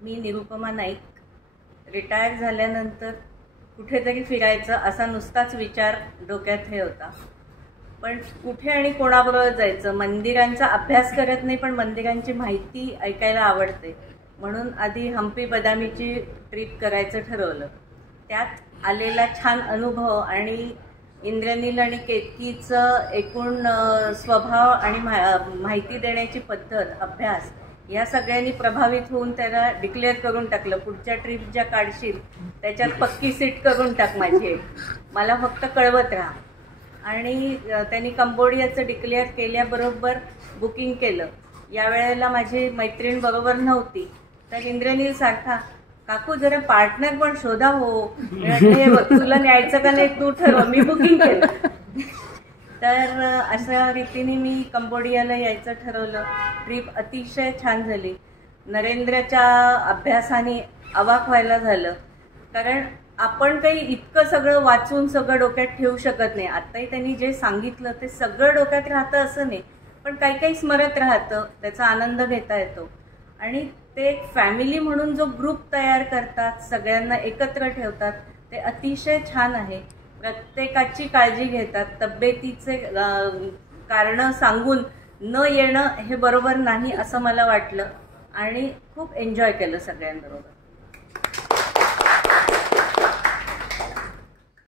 मी Nirupama Naik. Retire झाल्यानंतर कुठेतरी फिरायचं असा नुसताच विचार डोक्यात हे होता. पण कुठे आणि कोणाबरोबर जायचं? मंदिरांचा अभ्यास करत नाही, पण मंदिरांची माहिती ऐकायला आवडते. म्हणून आधी हम्पी बदामीची ट्रिप करायचं ठरवलं. त्यात आलेला छान अनुभव आणि इंद्रनील आणि केतकीचं एकूण स्वभाव आणि माहिती देण्याची पद्धत, अभ्यास या सगळ्यांनी प्रभावित होऊन त्याला डिक्लेअर करून टाकलं, पुढच्या ट्रिप ज्या काढशील त्याच्यात पक्की सीट करून टाक माझी, मला फक्त कळवत राहा. आणि त्यांनी कंबोडियाचं डिक्लेअर केल्याबरोबर बुकिंग केलं. यावेळेला माझी मैत्रीण बरोबर नव्हती, तर इंद्रनील सारखा, काकू जरा पार्टनर पण शोधा हो, तुला न्यायचं का नाही तू ठरव, मी बुकिंग केलं. तर अशा रीतीने मी कंबोडियाला यायचं ठरवलं. ट्रिप अतिशय छान झाली. नरेंद्रच्या अभ्यासाने अवाक व्हायला झालं, कारण आपण काही इतकं सगळं वाचून सगळं डोक्यात ठेवू शकत नाही. आत्ताही त्यांनी जे सांगितलं ते सगळं डोक्यात राहतं असं नाही, पण काही काही स्मरत राहतं, त्याचा आनंद घेता येतो. आणि ते एक फॅमिली म्हणून जो ग्रुप तयार करतात, सगळ्यांना एकत्र ठेवतात, ते अतिशय छान आहे. प्रत्येकाची काळजी घेतात. तब्येतीचे कारणं सांगून न येणं हे बरोबर नाही असं मला वाटलं आणि खूप एन्जॉय केलं सगळ्यांबरोबर.